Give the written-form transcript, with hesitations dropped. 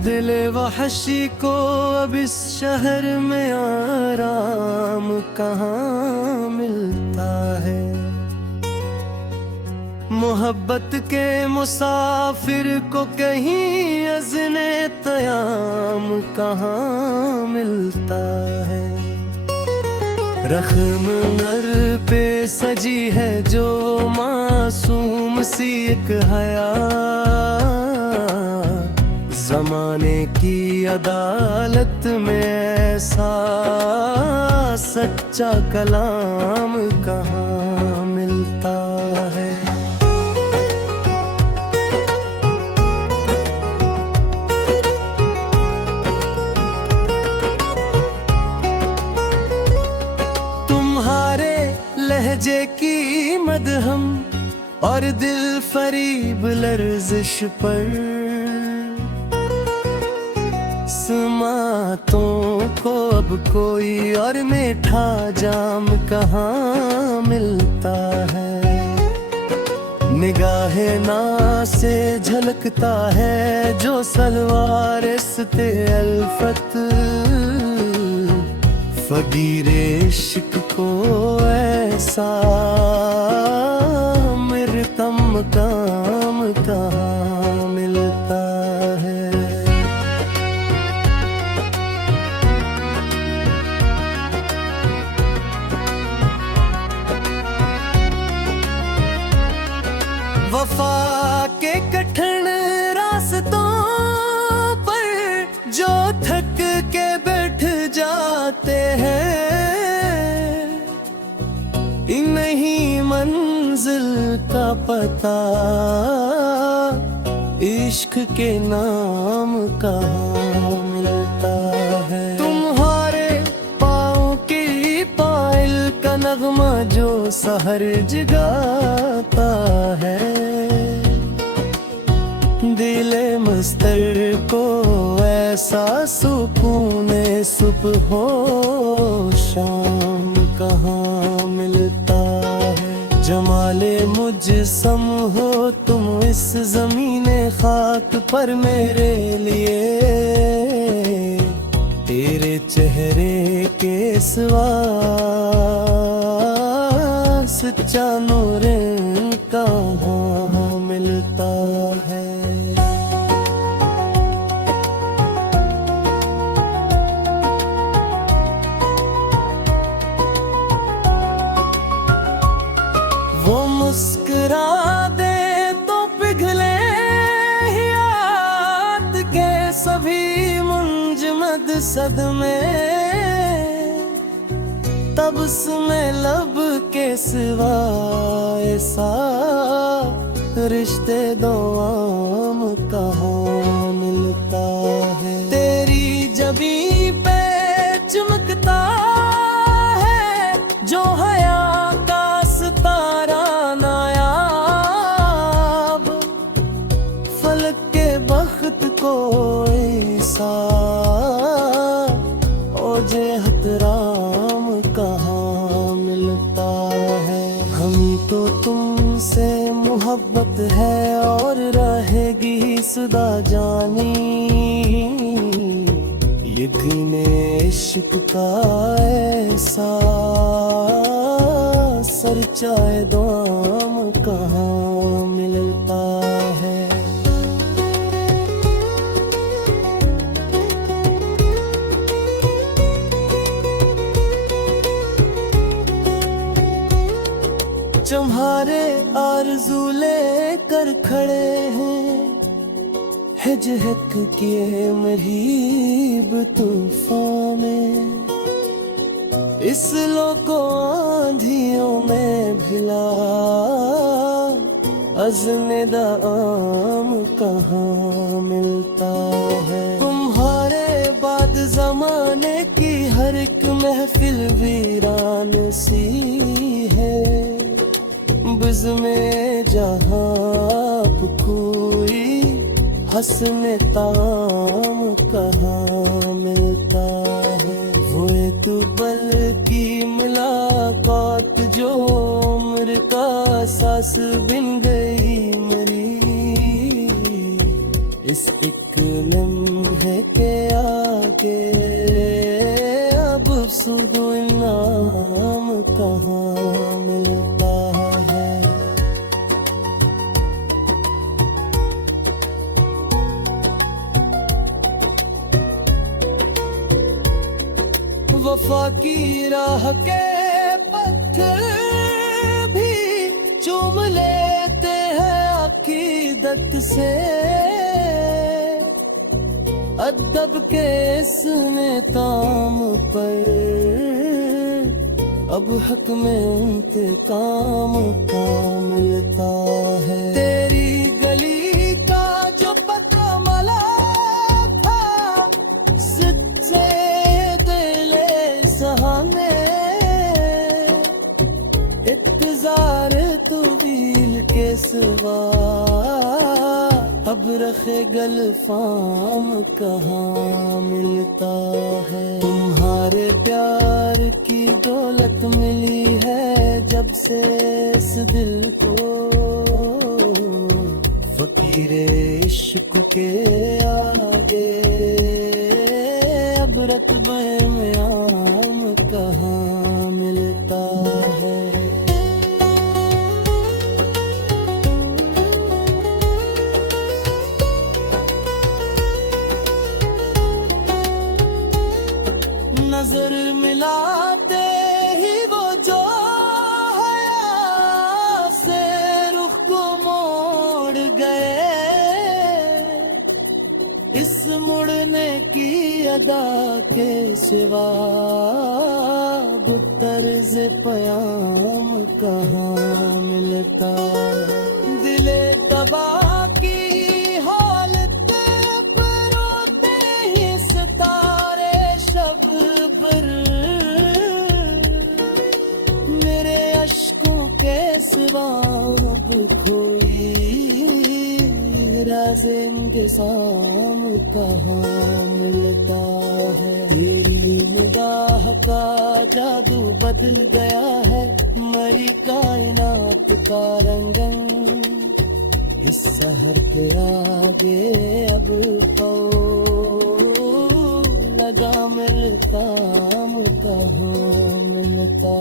दिल वहशी को अब इस शहर में आराम कहाँ मिलता है। मोहब्बत के मुसाफिर को कहीं अज़्ने क़याम कहाँ मिलता है। रख्म नर पे सजी है जो मासूम सी एक हया, ज़माने की अदालत में ऐसा सच्चा कलाम कहाँ मिलता है। तुम्हारे लहजे की मदहम और दिल फरीब लर्जिश पर समातों को अब कोई और मीठा जाम कहाँ मिलता है। निगाहे ना से झलकता है जो सलवार इस्ते अल्फत, फकीरे इश्क को ऐसा मिरतम काम कहाँ मिलता है। वफा के कठिन रास्तों पर जो थक के बैठ जाते हैं, नहीं मंजिल का पता इश्क के नाम कहाँ मिलता है। तुम्हारे पाँव की पायल का नगमा जो सहर जगाता है, दिले मस्तर को ऐसा सुकून सुबह हो शाम कहाँ मिलता है। जमाले मुजस्सम हो तुम इस ज़मीने खाक पर मेरे लिए, तेरे चेहरे के सिवा सच्चा नूर कहाँ मिलता है। वो मुस्कुरा दे तो पिघले याद के सभी मुंजमद सदमे, तब उसमें लब के सिवा ऐसा रिश्ते दो आम कहाँ मिलता है। तेरी जबी पे चमकता है जो हया का सितारा नायाब, फलक के बख्त को ऐसा ओजे हतराम कहाँ मिलता है। हम तो तुमसे मोहब्बत है और रहेगी सदा जानी, यकीन इश्क का ऐसा सरचाए दाम कहाँ मिलता है। तुम्हारे आरज़ू लेकर खड़े हैं हिजहक किए महीब तूफान में, इस लोको आंधियों में भिला अज़्ने दाम कहाँ मिलता है। तुम्हारे बाद ज़माने की हर एक महफिल वीरान सी है, बुज़ में जहाँ कोई हंसने ताम कहाँ मिलता है। वो एक पल की मुलाकात जो उम्र का सांस बिन गई मरी, इस एक लम्हे अफसोस इनाम कहाँ मिलता है। वफा की राह के पत्थर भी चूम लेते हैं अकीदत से। अदब के इसमें ताम पर अब हक में इंतकाम का मिलता है। तेरी गली का जो पता मला था, सिद्दे दिले सहाने, इंतजार तुवील के सिवा अब रखे गलफाम कहाँ मिलता है। तुम्हारे प्यार की दौलत मिली है जब से इस दिल को, फकीरे इश्क के आगे अब रत्बे में आम कहाँ मिलता है। नजर मिलाते ही वो जो हया से रुख को मोड़ गए, इस मुड़ने की अदा के सिवा तर्ज पयाम कहाँ मिलता। दिले तबाह की हालत पर रोते ही सितारे शब पर, मेरे अश्कों के सिवा अब कोई राज़ इंतज़ाम कहाँ मिलता है। तेरी निगाह का जादू बदल गया है मरी कायनात का रंगन, इस सहर के आगे अब तो लगा मिलता कहाँ मिलता।